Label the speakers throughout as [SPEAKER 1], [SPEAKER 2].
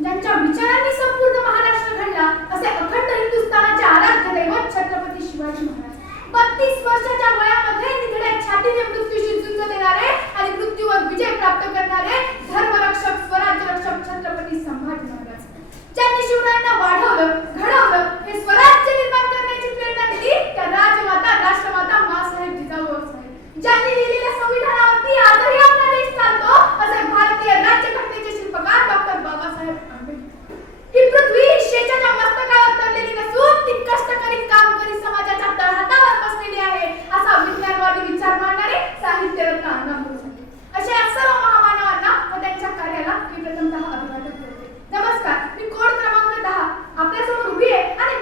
[SPEAKER 1] ज्यांच्या विचारांनी संपूर्ण महाराष्ट्र घडला. असे अखंड हिंदुस्थानाचे आराध्य दैवत छत्रपती शिवाजी महाराज. बत्तीस वर्षाच्या वयामध्ये निधड्या छातीने मृत्यूशी झुंज देणारे आणि मृत्यूवर विजय प्राप्त करणारे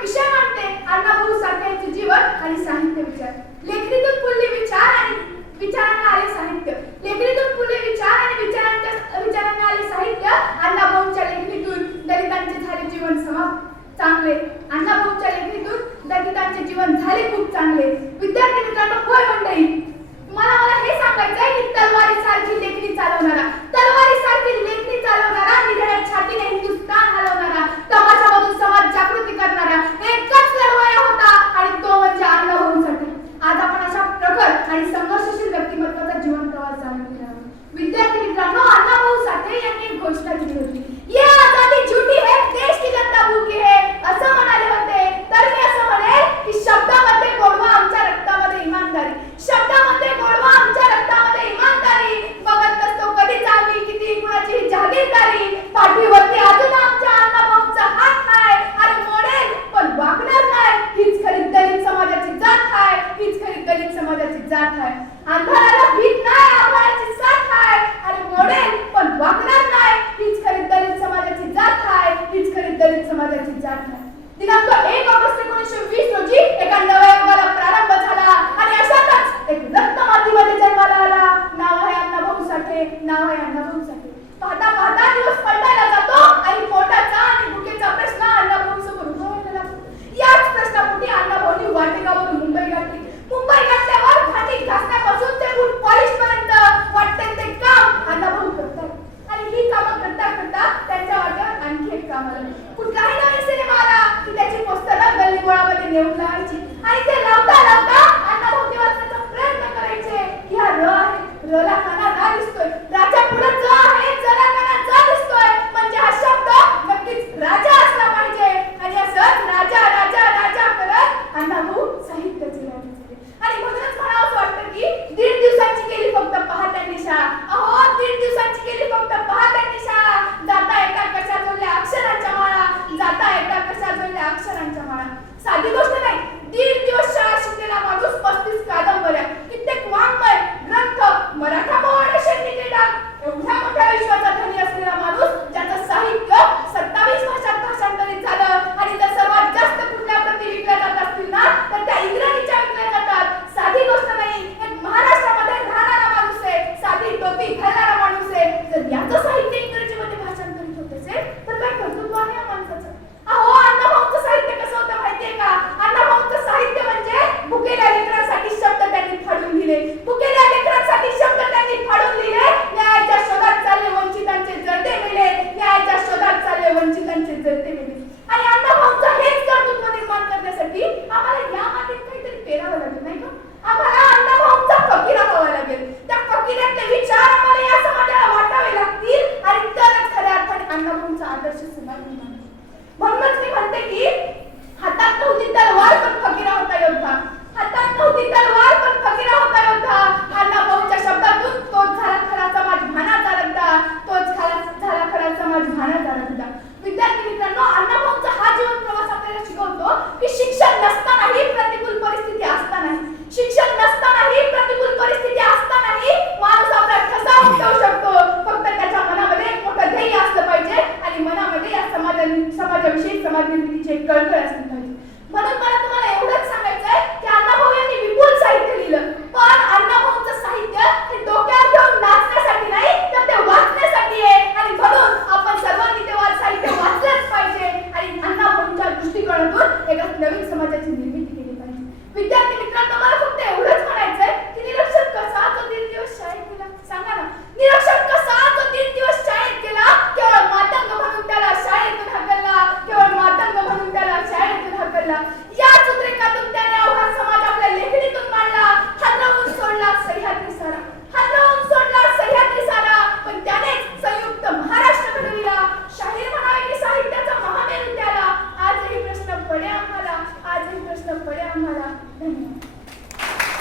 [SPEAKER 1] विषय मांडते. अण्णा भाऊ सारखे जीवन आणि साहित्य विचार. लेखणीतून फुलले विचार आणि विचारांना आले साहित्य. लेखणीतून फुलले विचार आणि विचारांच्या विचारांना आले साहित्य. अण्णा भाऊंच्या लेखणीतून दलितांचे झाले जीवन समाप्त. चांगले. अण्णा भाऊंच्या लेखणीतून दलितांचे जीवन झाले खूप चांगले. Leonardo. Ainda డిపార్ట్మెంట్ నుంచి ఎక్కడికో వేస్తుంటారు. మనం మనకు